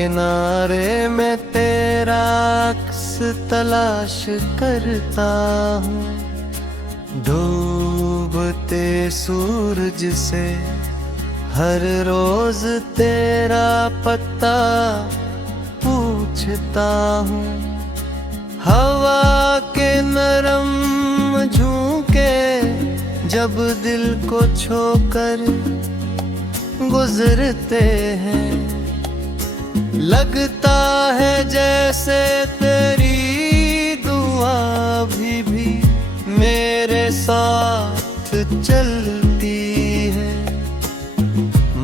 किनारे में तेरा अक्स तलाश करता हूँ। डूबते सूरज से हर रोज तेरा पता पूछता हूँ। हवा के नरम झोंके जब दिल को छोकर गुजरते हैं, लगता है जैसे तेरी दुआ भी मेरे साथ चलती है।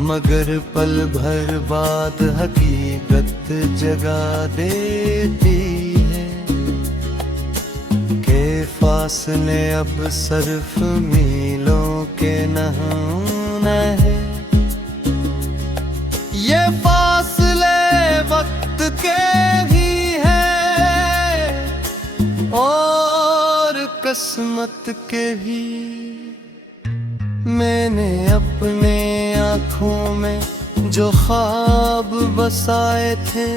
मगर पल भर बाद हकीकत जगा देती है कि फासले अब सिर्फ मीलों के नहीं है। ये फासले वक्त के भी है और किस्मत के भी। मैंने अपने आँखों में जो ख्वाब बसाए थे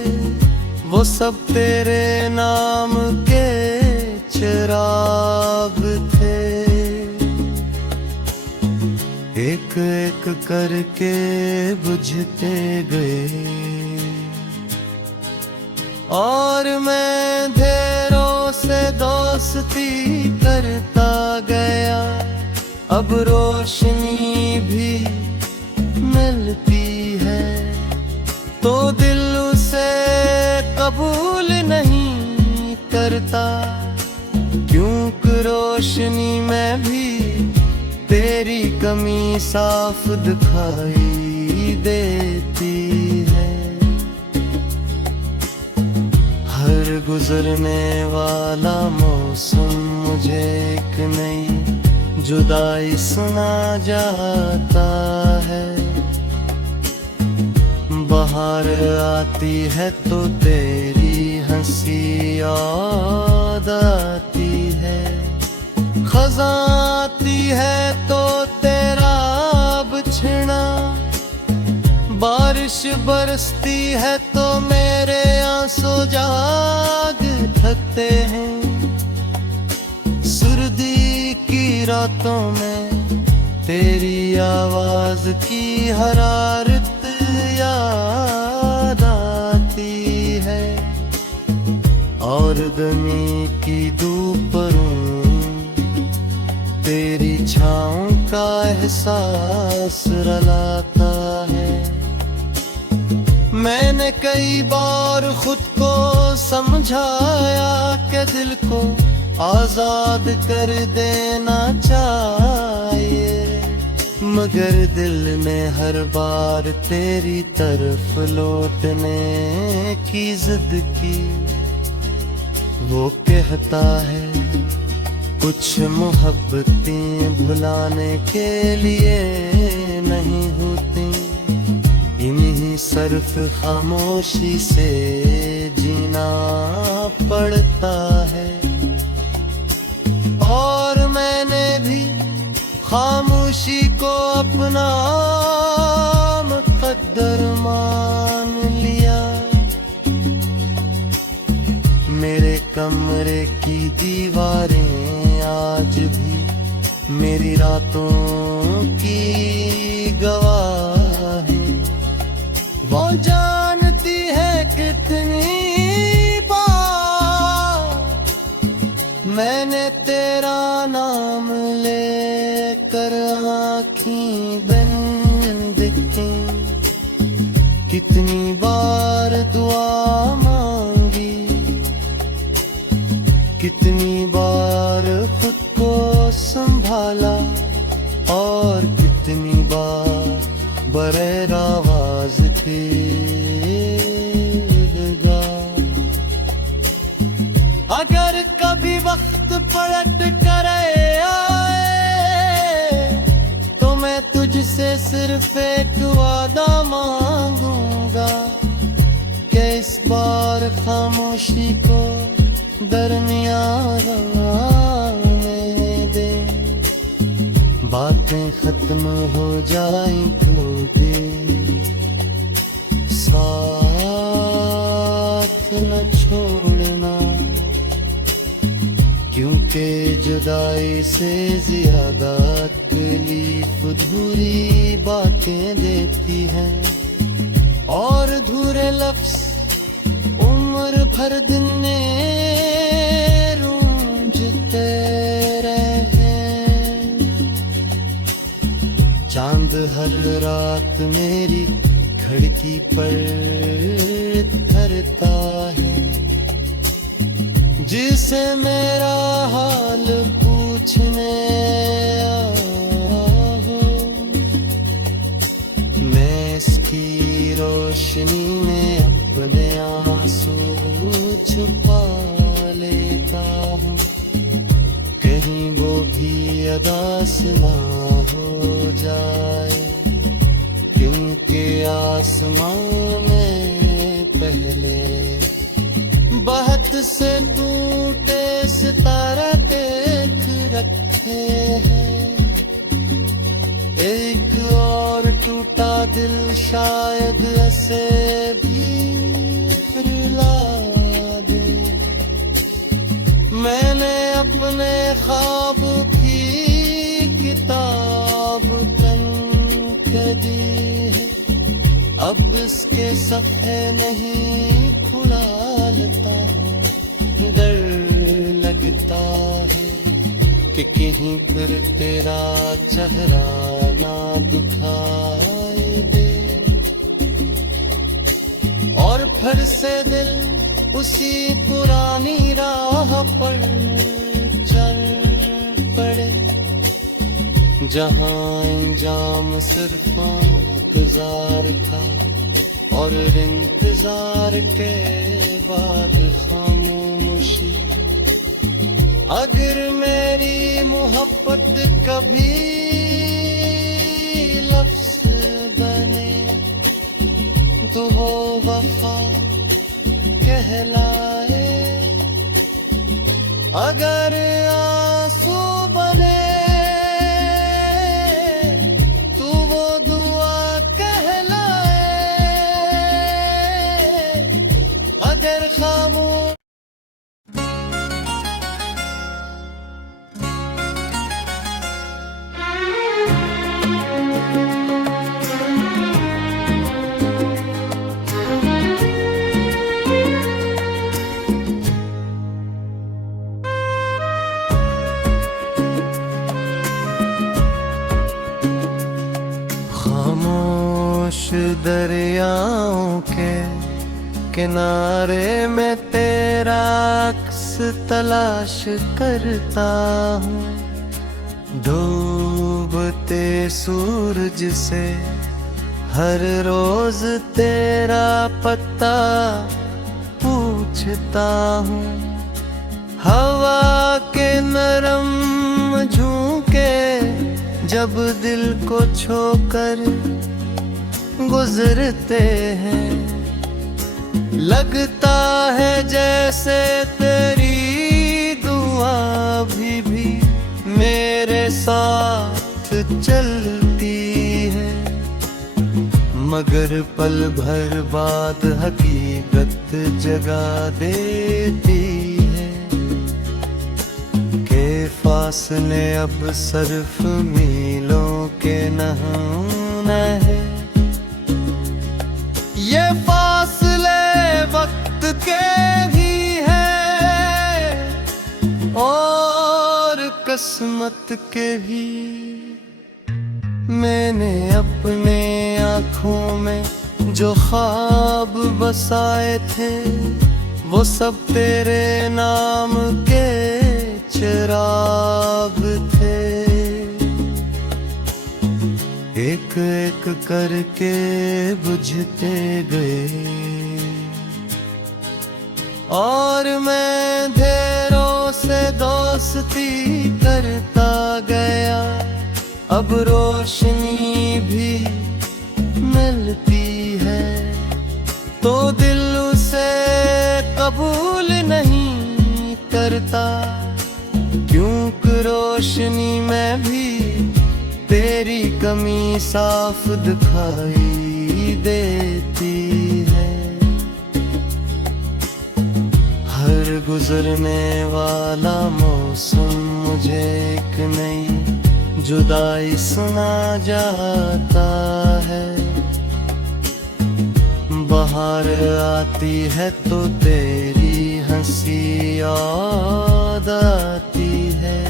वो सब तेरे नाम के चिराग थे। एक एक करके बुझते गए और मैं अंधेरों से दोस्ती करता गया। अब रोशनी भी मिलती है तो दिल उसे कबूल नहीं करता, क्योंकि रोशनी में भी तेरी कमी साफ दिखाई देती है। हर गुजरने वाला मौसम मुझे एक नई जुदाई सुना जाता है। बाहर आती है तो तेरी हंसी याद आती है, खज़ां आती है तो तेरा बिछड़ा, बारिश बरसती है तो मेरे आंसू जाग थकते हैं। सर्दी की रातों में तेरी आवाज की हरारत याद आती है और गर्मी की दोपहरों तेरी छाँव का एहसास रुलाता है। मैंने कई बार खुद को समझाया कि दिल को आजाद कर देना चाहिए, मगर दिल ने हर बार तेरी तरफ लौटने की जिद की। वो कहता है कुछ मोहब्बतें भुलाने के लिए नहीं होती, इन्हीं सिर्फ खामोशी से जीना पड़ता है। और मैंने भी खामोशी को अपना मुकद्दर मान लिया। मेरे कमरे की दीवारें आज भी मेरी रातों की गवाह है। वो जानती है कितनी मैंने तेरा नाम लेकर आँखें बंद की, कितनी बार दुआ मांगी, कितनी बार खुद को संभाला और कितनी बार बगैर आवाज पे अगर कभी वक्त पलट कर आए तो मैं तुझसे सिर्फ एक वादा मांगूंगा कि इस बार खामोशी को दरमियान आने दे। बातें खत्म हो जाएं तो दे सा न छोड़ना, क्योंकि जुदाई से ज्यादा तकलीफ अधूरी बातें देती हैं, और अधूरे लफ्ज उम्र भर दिन गूंजते रहे। चांद हर रात मेरी खिड़की पर उतरता है, जिसे मेरा हाल पूछने आओ। मैं इसकी रोशनी में अपने आंसू छुपा लेता हूँ, कहीं वो भी अदास ना हो जाए, क्योंकि आसमां में पहले बहुत से टूटे सितारा देख रखे हैं। एक और टूटा दिल शायद ऐसे भी रुला दे। मैंने अपने ख्वाब की किताब तन के दी है, अब इसके सफ़े नहीं खुलाता, डर लगता है कि कहीं फिर तेरा चेहरा ना दिखाई दे, और फिर से दिल उसी पुरानी राह पर चल पड़े, जहाँ इंजाम सिर्फ इंतजार था, और इंतजार के बाद खामोशी। अगर मेरी मोहब्बत कभी लफ्ज़ बने तो वो वफा कहलाए, अगर आंसू बने तो वो दुआ कहलाए, अगर खामोश दरियाओं के किनारे में तेरा अक्स तलाश करता हूँ, डूबते सूरज से हर रोज तेरा पता पूछता हूँ, हवा के नरम झोंके जब दिल को छोकर गुजरते हैं, लगता है जैसे तेरी दुआ भी मेरे साथ चलती है, मगर पल भर बाद हकीकत जगा देती है, के फासले अब सिर्फ मीलों के नहीं है, ये फासले वक्त के भी है और किस्मत के भी। मैंने अपने आँखों में जो ख्वाब बसाए थे, वो सब तेरे नाम के चिराग थे, एक एक करके बुझते गए, और मैं अंधेरों से दोस्ती करता गया, अब रोशनी भी मिलती है तो दिल उसे कबूल नहीं करता, क्योंकि रोशनी में भी तेरी कमी साफ दिखाई देती है। गुजरने वाला मौसम मुझे एक नई जुदाई सुना जाता है। बाहर आती है तो तेरी हंसी याद आती है,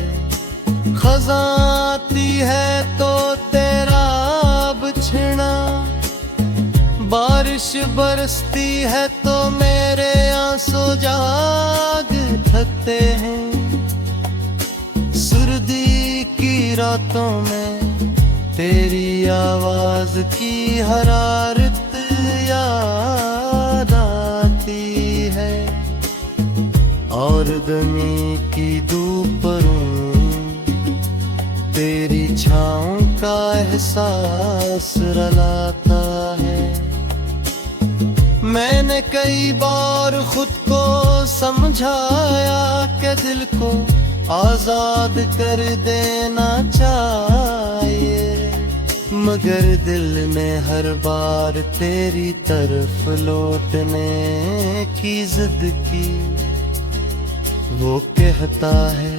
खज़ां आती है तो तेरा बिछड़ा, बारिश बरसती है तो मेरे आंसू जाग थकते हैं। सर्दी की रातों में तेरी आवाज की हरारत याद आती है, और गर्मी की दोपहरों तेरी छाँव का एहसास रुलाता है। मैंने कई बार खुद को समझाया कि दिल को आजाद कर देना चाहिए, मगर दिल ने हर बार तेरी तरफ लौटने की जिद की। वो कहता है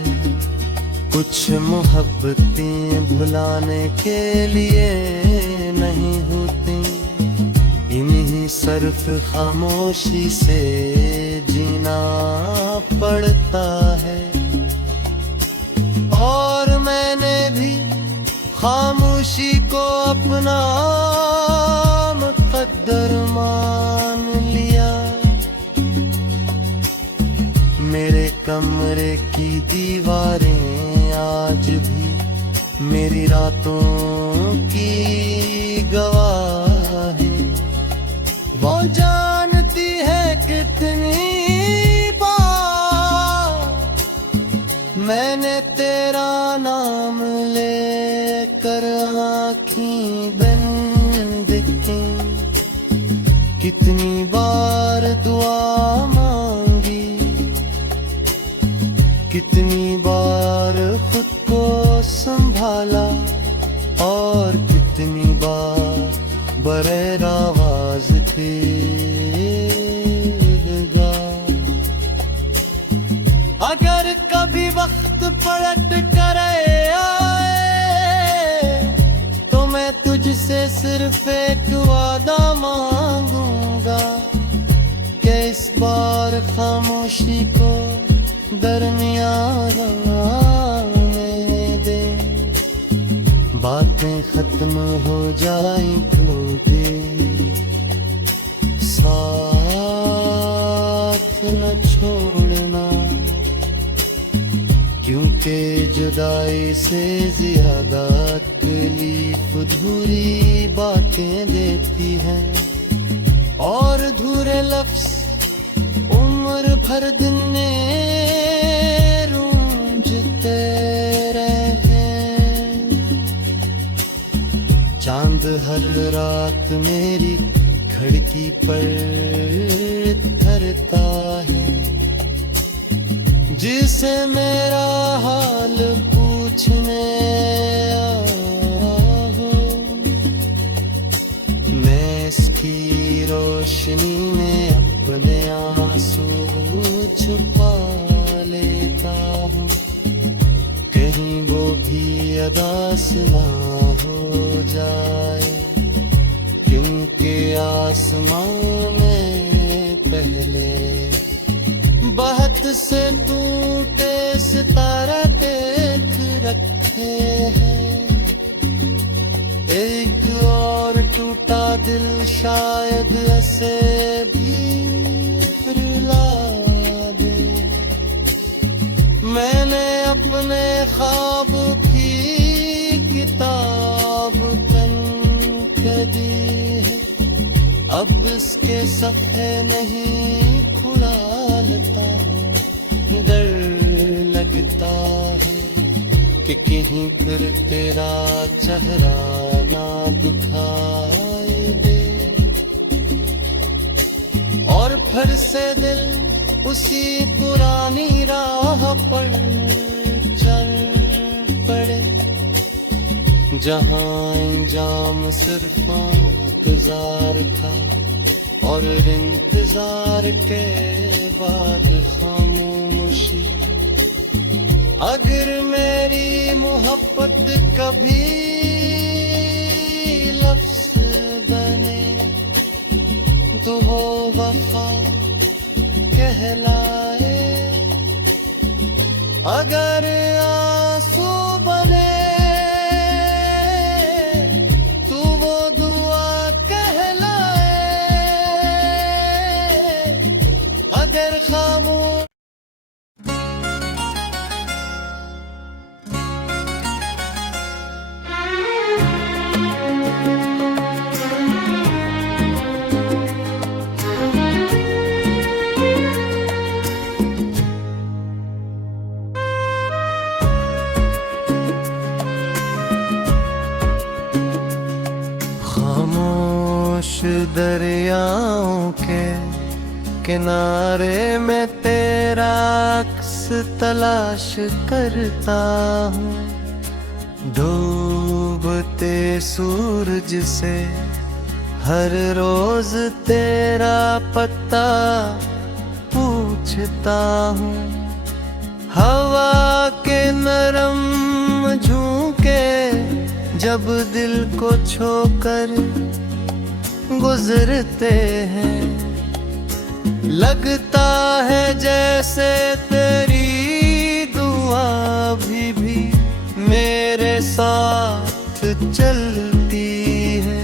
कुछ मोहब्बतें भुलाने के लिए नहीं होती, इन्हीं सिर्फ खामोशी से जीना पड़ता है। और मैंने भी खामोशी को अपना मुकद्दर मान लिया। मेरे कमरे की दीवारें आज भी मेरी रातों की गवाह है। वो जानती है कितनी बार मैंने तेरा नाम लेकर आँखें बंद की, कितनी बार दुआ मांगी, कितनी बार खुद को संभाला, और कितनी बार बगैर आवाज के गा। अगर कभी वक्त पलट कर आए तो मैं तुझसे सिर्फ एक वादा मांगूंगा कि इस बार खामोशी को दरमियान आने दे। बातें खत्म हो जाएं तो दे, साथ न छोड़ना, क्योंकि जुदाई से ज्यादा तकलीफ अधूरी बातें देती हैं, और अधूरे लफ्ज उम्र भर दिन रूंझते रहे। चांद हर रात मेरी खिड़की पर ठहरता है, जिसे मेरा हाल पूछने आओ। मैं इसकी रोशनी में अपने आंसू छुपा लेता हूँ, कहीं वो भी अदास ना हो जाए, क्योंकि आसमां में पहले बहुत से टूटे सितारा देख रखे हैं। एक और टूटा दिल शायद ऐसे भी रुला दे। मैंने अपने ख्वाब की किताब बन के दी है, अब इसके सफ़े नहीं खुलाता हूँ। डर लगता है कि कहीं फिर तेरा चेहरा ना दिखाई दे, और फिर से दिल उसी पुरानी राह पर चल पड़े, जहाँ इंजाम सिर्फ इंतजार था, और इंतजार के बाद खामोश अगर मेरी मोहब्बत कभी लफ्ज़ बने तो वो वफा कहलाए, अगर आंसू बने तो वो दुआ कहलाए, अगर खामोश दरियाओं के किनारे में तेरा अक्स तलाश करता हूँ, डूबते सूरज से हर रोज तेरा पता पूछता हूँ, हवा के नरम झोंके जब दिल को छोकर गुजरते हैं, लगता है जैसे तेरी दुआ भी मेरे साथ चलती है,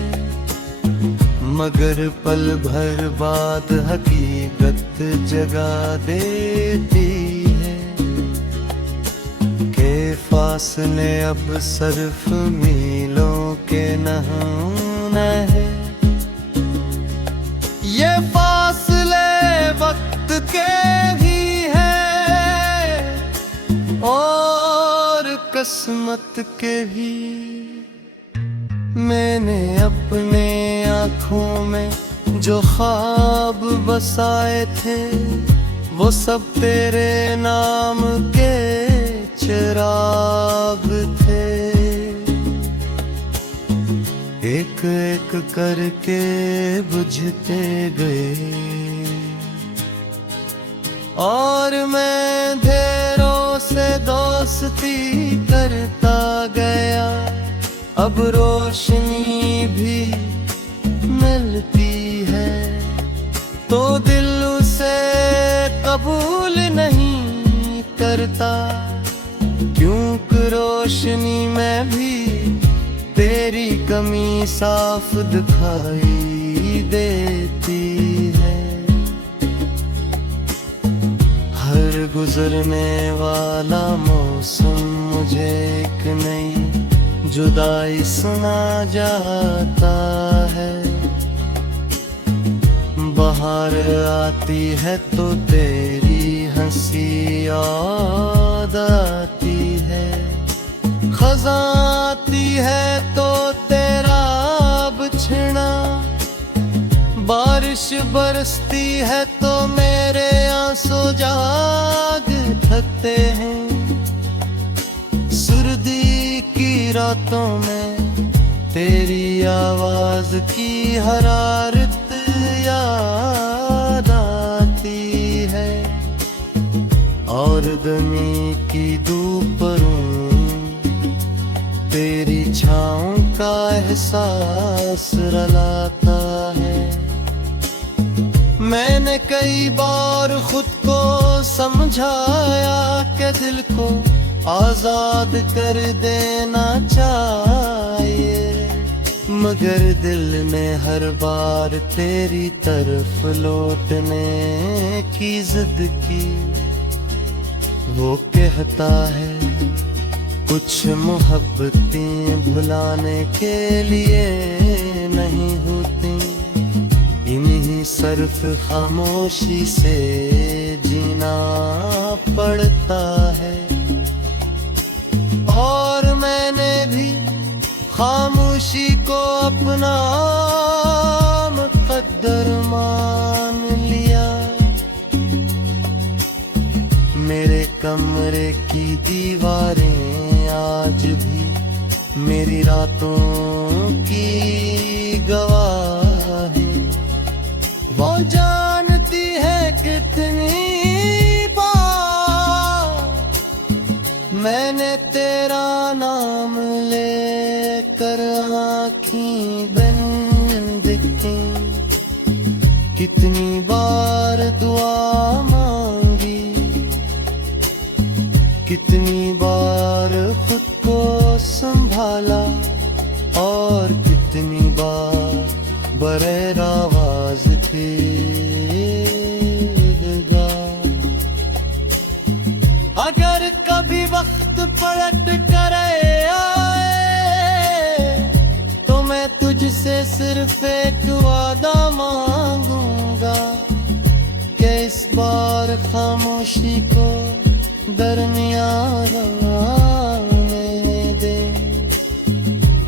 मगर पल भर बाद हकीकत जगा देती है कि फासले अब सिर्फ मीलों के नहीं है, ये फासले वक्त के भी है और किस्मत के भी। मैंने अपने आँखों में जो ख्वाब बसाए थे वो सब तेरे नाम के चिराग थे, एक एक करके बुझते गए और मैं अंधेरों से दोस्ती करता गया, अब रोशनी भी मिलती है तो दिल उसे कबूल नहीं करता, क्योंकि रोशनी में भी तेरी कमी साफ दिखाई देती है, हर गुजरने वाला मौसम मुझे एक नई जुदाई सुना जाता है, बाहर आती है तो तेरी हंसी याद आती है, खज़ां आती है तो तेरा बिछड़ा, बारिश बरसती है तो मेरे आंसू जाग थकते हैं, सर्दी की रातों में तेरी आवाज की हरारत याद आती है, और गर्मी की दोपहरों तेरी छाँव का एहसास रुलाता है। मैंने कई बार खुद को समझाया कि दिल को आजाद कर देना चाहिए, मगर दिल ने हर बार तेरी तरफ लौटने की जिद की, वो कहता है कुछ मोहब्बतें भुलाने के लिए नहीं होती, इन्हीं सिर्फ खामोशी से जीना पड़ता है, और मैंने भी खामोशी को अपना मुकद्दर मान लिया, मेरे कमरे की दीवारें आज भी मेरी रातों की गवाह है, वो जानती है कितनी बार अगर कभी वक्त पलट कर आए तो मैं तुझसे सिर्फ एक वादा मांगूंगा कि इस बार खामोशी को दरमियान रहने दे।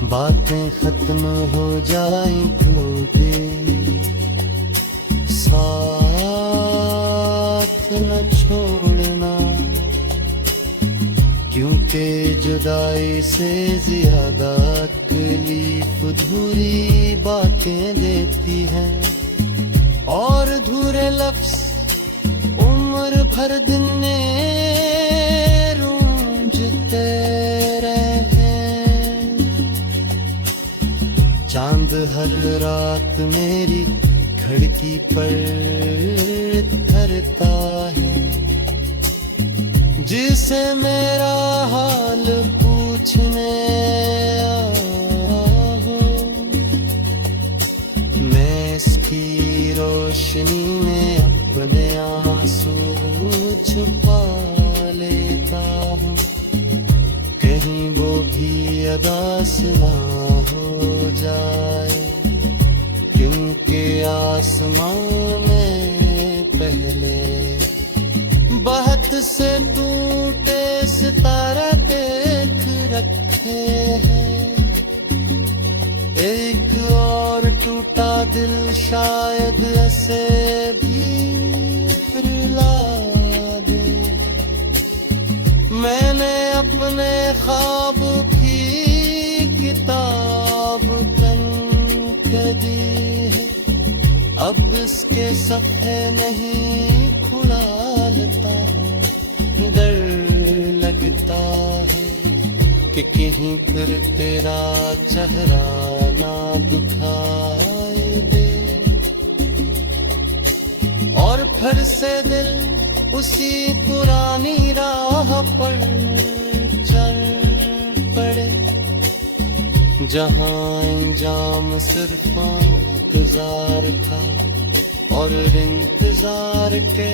बातें खत्म हो जाएं तो भी साथ न छोड़ना, क्योंकि जुदाई से ज्यादा तकलीफ अधूरी बातें देती हैं और अधूरे लफ्ज उम्र भर दिन रूंझते रहे। चांद हर रात मेरी खिड़की पर उतरता है, जिसे मेरा हाल पूछने आओ। मैं इसकी रोशनी में अपने आंसू छुपा लेता हूँ, कहीं वो भी अदास ना हो जाए, क्योंकि आसमान में पहले बहुत से टूटे सितारा देख रखे हैं। एक और टूटा दिल शायद ऐसे भी रुला दे। मैंने अपने ख्वाब की किताब तन के दी है, अब इसके सफ़े नहीं खुलाता हूँ। डर लगता है कि कहीं फिर तेरा चेहरा ना दिखाई दे और फिर से दिल उसी पुरानी राह पर चल पड़े, जहाँ इंजाम सिर्फ इंतजार था और इंतजार के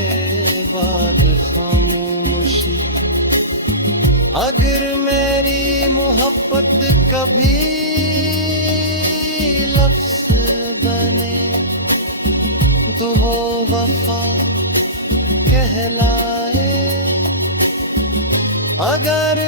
बाद खामोशी। अगर मेरी मोहब्बत कभी लफ्ज़ बने तो वो वफा कहलाए। अगर